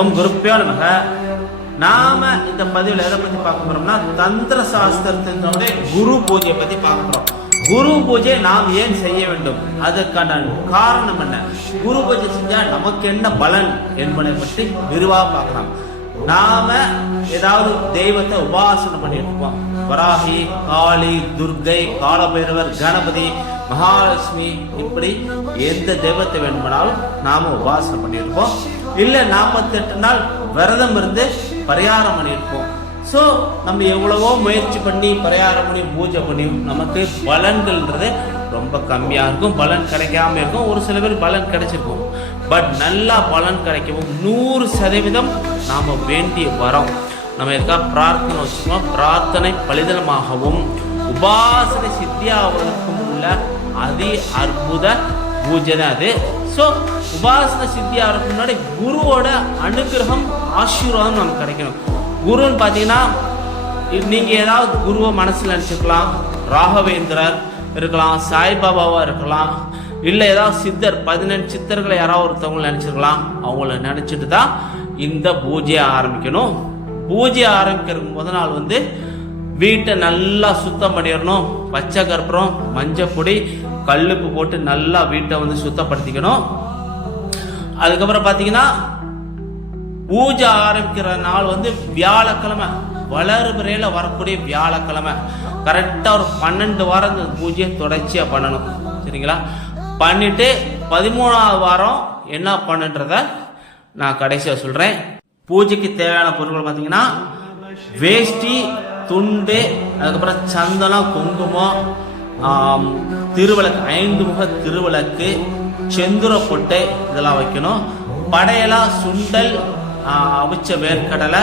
ஓம் குருப்பியோ நமக. நாம இந்த பதிவில் எதை பத்தி பார்க்க போறோம்னா தந்திர சாஸ்திரத்தினுடைய குரு பூஜையை பத்தி பார்க்கிறோம் குரு பூஜை நாம் ஏன் செய்ய வேண்டும்? அதற்கான காரணம் என்ன? குரு பூஜை செஞ்சா நமக்கு என்ன பலன் என்பதை பற்றி விரிவாக பார்க்கலாம். நாம ஏதாவது தெய்வத்தை உபாசனை பண்ணிட்டு இருப்போம். வராகி காளி துர்கை காலபைரவர் கணபதி மகாலட்சுமி இப்படி எந்த தெய்வத்தை வேண்டுமானாலும் நாம உபாசனை பண்ணியிருப்போம். இல்ல நாற்பத்தெட்டு நாள் விரதம் இருந்து பரிகாரம் பண்ணியிருப்போம். ஸோ நம்ம எவ்வளவோ முயற்சி பண்ணி பரிகாரம் பண்ணி பூஜை பண்ணி நமக்கு பலன்கள்ன்றது ரொம்ப கம்மியாக இருக்கும். பலன் கிடைக்காம இருக்கும். ஒரு சில பேர் பலன் கிடைச்சிருக்கும். பட் நல்லா பலன் கிடைக்கவும் நூறு சதவீதம் நாம் வேண்டிய வரோம். நம்ம இருக்கா பிரார்த்தனை வச்சுக்கோம் பிரார்த்தனை பலிதனமாகவும் உபாசனை சித்தியாவதற்கும் உள்ள அதி அற்புத பூஜை தான் அது. ஸோ உபாசன சித்தியாகிறதுக்கு முன்னாடி குருவோட அனுகிரகம் ஆசீர்வாதம் நமக்கு கிடைக்கணும். குருன்னு பார்த்தீங்கன்னா நீங்கள் ஏதாவது குருவை மனசில் நினச்சிக்கலாம். ராகவேந்திரர் இருக்கலாம் சாய்பாபாவாக இருக்கலாம் இல்லை ஏதாவது சித்தர் பதினெண்டு சித்தர்களை யாராவது ஒருத்தவங்களை நினச்சிருக்கலாம். அவங்கள நினச்சிட்டு தான் இந்த பூஜையை ஆரம்பிக்கணும். பூஜையை ஆரம்பிக்கிறதுக்கு முத நாள் வந்து வீட்டை நல்லா சுத்தம் பண்ணிடணும் பச்சை கற்பூரம் மஞ்சள் பொடி கல்லுப்பு போட்டு நல்லா வீட்டை வந்து சுத்தப்படுத்திக்கணும். அதுக்கப்புறம் பார்த்தீங்கன்னா பூஜை ஆரம்பிக்கிற நாள் வந்து வியாழக்கிழமை. வளர்பிறையில வரக்கூடிய வியாழக்கிழமை. கரெக்டாக ஒரு பன்னெண்டு வாரம் இந்த பூஜையை தொடர்ச்சியாக பண்ணணும். சரிங்களா? பண்ணிட்டு பதிமூணாவது வாரம் என்ன பண்ணுன்றத நான் கடைசியாக சொல்கிறேன் பூஜைக்கு தேவையான பொருட்கள் பார்த்தீங்கன்னா வேஷ்டி துண்டு அதுக்கப்புறம் சந்தனம் குங்குமம் திருவிளக்கு ஐந்து முக திருவிளக்கு செந்துர பொட்டை இதெல்லாம் வைக்கணும். படையலா சுண்டல் அவிச்ச வேர்க்கடலை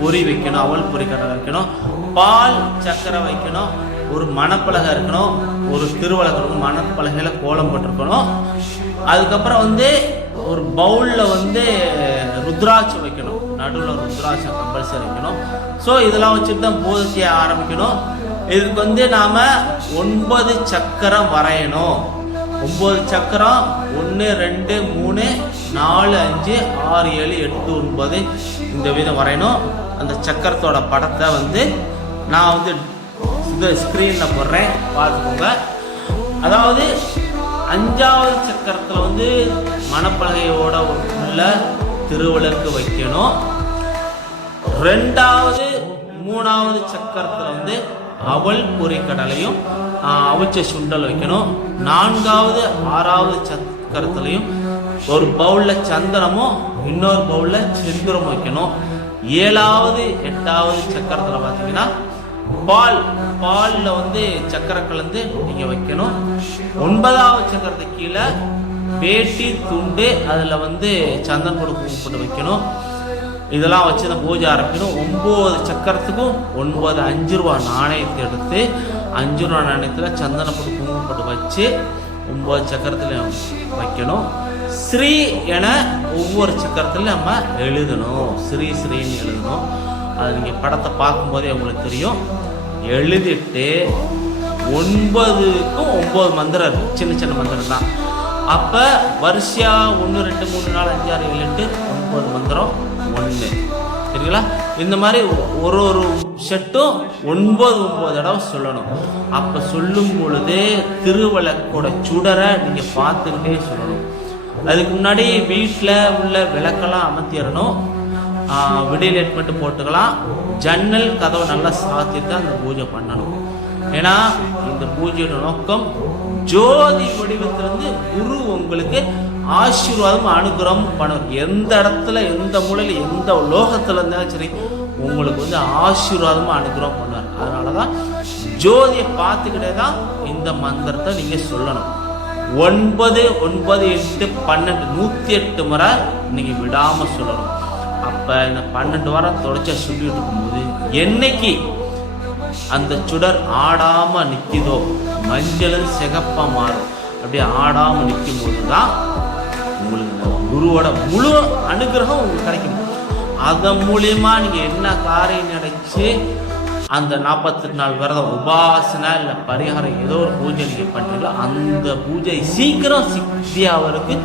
பொரி வைக்கணும் அவல் பொரி கடலை வைக்கணும். பால் சக்கரை வைக்கணும் ஒரு மணப்பலகை இருக்கணும் ஒரு திருவிளக்கு இருக்கணும் மணப்பலகையில கோலம் போட்டிருக்கணும். அதுக்கப்புறம் வந்து ஒரு பவுல்ல வந்து ருத்ராட்சம் வைக்கணும். நடுவில் ருத்ராட்சம் கம்பல்சரி வைக்கணும். ஸோ இதெல்லாம் வச்சுட்டு தான் பூஜையை ஆரம்பிக்கணும். இதுக்கு வந்து நாம் ஒன்பது சக்கரம் வரையணும். ஒம்பது சக்கரம் ஒன்று ரெண்டு மூணு நாலு அஞ்சு ஆறு ஏழு எட்டு ஒன்பது இந்த விதம் வரையணும். அந்த சக்கரத்தோட படத்தை வந்து நான் வந்து இந்த ஸ்க்ரீனில் போடுறேன். பார்த்துக்கோங்க. அதாவது அஞ்சாவது சக்கரத்தில் வந்து மணப்பலகையோட உள்ள திருவிளக்கு வைக்கணும். ரெண்டாவது மூணாவது சக்கரத்தில் வந்து அவல் பொரிக்கடலையும் அவிச்ச சுண்டல் வைக்கணும். நான்காவது ஆறாவது சக்கரத்துலையும் ஒரு பவுலில் சந்தனமும் இன்னொரு பவுலில் செந்துரம் வைக்கணும். ஏழாவது எட்டாவது சக்கரத்தில் பார்த்தீங்கன்னா பால் பாலில் வந்து சக்கரை கலந்து நீங்கள் வைக்கணும். ஒன்பதாவது சக்கரத்துக்கு கீழே வேட்டி துண்டு அதில் வந்து சந்தன கொடுக்கும் போட்டு வைக்கணும். இதெல்லாம் வச்சு தான் பூஜை ஆரம்பிக்கணும். ஒம்பது சக்கரத்துக்கும் ஒன்பது அஞ்சு ரூபா நாணயத்தை எடுத்து அஞ்சு ரூபா நாணயத்தில் சந்தன போட்டு குங்குமம் போட்டு வச்சு ஒம்பது சக்கரத்தில் வைக்கணும். ஸ்ரீ என ஒவ்வொரு சக்கரத்துலையும் நம்ம எழுதணும். ஸ்ரீ ஸ்ரீன்னு எழுதணும். அது நீங்கள் படத்தை பார்க்கும்போதே உங்களுக்கு தெரியும். எழுதிட்டு ஒன்பதுக்கும் ஒன்பது மந்திரம் சின்ன சின்ன மந்திரம் தான் அப்போ வரிசையா ஒன்று ரெண்டு மூணு நாலு அஞ்சு ஆறு ஏழு எட்டு ஒன்பது மந்திரம் ஒன்று சரிங்களா? இந்த மாதிரி ஒரு ஒரு செட்டும் ஒன்பது ஒன்பது தடவை சொல்லணும். அப்போ சொல்லும் பொழுது திருவிளக்கோட சுடரை நீங்கள் பார்த்துக்கிட்டே சொல்லணும். அதுக்கு முன்னாடி வீட்டில் உள்ள விளக்கெல்லாம் அமர்த்திடணும். விடிய மட்டும் போட்டுக்கலாம். ஜன்னல் கதவை நல்லா சாத்திட்டு அந்த பூஜை பண்ணணும். ஏன்னா இந்த பூஜையோட நோக்கம் ஜோதி வடிவத்திலிருந்து குரு உங்களுக்கு ஆசீர்வாதம் அனுகிரகம் பண்ணும் எந்த இடத்துல எந்த மூலையில் எந்த லோகத்தில் இருந்தாலும் சரி உங்களுக்கு வந்து ஆசீர்வாதமாக அனுகிரகம் பண்ணுவார் அதனால தான் ஜோதியை பார்த்துக்கிட்டே தான் இந்த மந்திரத்தை நீங்கள் சொல்லணும். ஒன்பது ஒன்பது எட்டு பன்னெண்டு நூற்றி எட்டு முறை நீங்கள் விடாமல் சொல்லணும். அப்போ இந்த பன்னெண்டு வாரம் தொடர்ச்சியா சொல்லிட்டு இருக்கும்போது என்னைக்கு அந்த சுடர் ஆடாம நிற்கிதோ மஞ்சளும் சிகப்பா மாறும். அப்படியே ஆடாம நிற்கும் போது தான் உங்களுக்கு குருவோட முழு அனுகிரகம் உங்களுக்கு கிடைக்கும். அதன் மூலியமா நீங்க என்ன காரியம் நினைச்சு அந்த நாற்பத்தெட்டு நாள் விரதம் உபாசனை இல்லை பரிகாரம் ஏதோ ஒரு பூஜை நீங்க பண்றீங்களோ அந்த பூஜை சீக்கிரம் சித்தியாவதுக்கு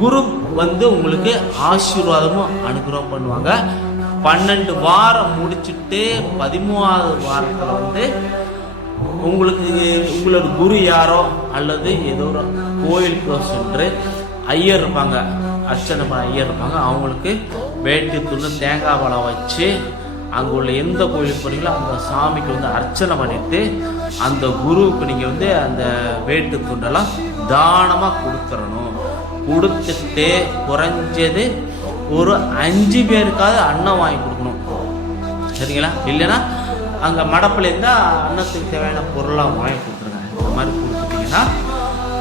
குரு வந்து உங்களுக்கு ஆசீர்வாதமும் அனுகிரகம் பண்ணுவாங்க. பன்னெண்டு வாரம் முடிச்சுட்டு பதிமூணாவது வாரத்தில் வந்து உங்களுக்கு உங்களோட குரு யாரோ அல்லது ஏதோ ஒரு கோயிலுக்கு சென்று ஐயர் இருப்பாங்க அர்ச்சனை பண்ண ஐயர் இருப்பாங்க அவங்களுக்கு வேட்டி துண்டு தேங்காய் பழம் வச்சு அங்கே உள்ள எந்த கோயிலுக்கு போறீங்களோ அந்த சாமிக்கு வந்து அர்ச்சனை பண்ணிட்டு அந்த குருவுக்கு நீங்கள் வந்து அந்த வேட்டு துண்டெல்லாம் தானமாக கொடுத்துடணும் கொடுத்துட்டு குறைஞ்சது ஒரு அஞ்சு பேருக்காவது அன்னம் வாங்கி கொடுக்கணும். சரிங்களா? இல்லைன்னா அங்கே மடப்பில் இருந்தால் அன்னத்துக்கு தேவையான பொருளாக வாங்கி கொடுத்துருங்க இந்த மாதிரி கொடுத்துட்டீங்கன்னா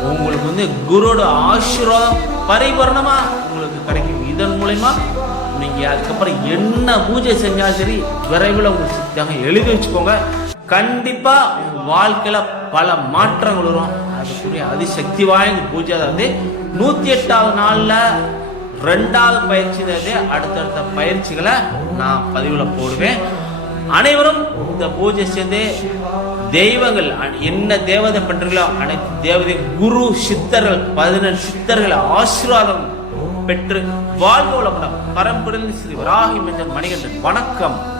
உங்களுக்கு வந்து குருவோட ஆசீர்வாதம் பரிபூர்ணமாக உங்களுக்கு கிடைக்கும். இதன் மூலயமா நீங்கள் அதுக்கப்புறம் என்ன பூஜை செஞ்சாலும் சரி விரைவில் உங்களுக்கு சித்தாங்க எழுதி வச்சுக்கோங்க. கண்டிப்பாக வாழ்க்கையில் பல மாற்றங்கள் வரும். அதுக்குரிய அதிசக்தி வாய்ந்த பூஜை. அதாவது நூற்றி எட்டாவது நாளில் ரெண்டாவது பயிற்சி அடுத்தடுத்த பயிற்சிகளை நான் பதிவில் போடுவேன். அனைவரும் இந்த பூஜை சேர்ந்து தெய்வங்கள் என்ன தேவதை பண்றீங்களோ அனைத்து தேவதை குரு சித்தர்கள் பதினெண்டு சித்தர்கள் ஆசீர்வாதம் பெற்று வாழ்வு வளமுடன் பரம்பரில் ஸ்ரீ வராகி மஞ்சள் மணிகண்டன். வணக்கம்.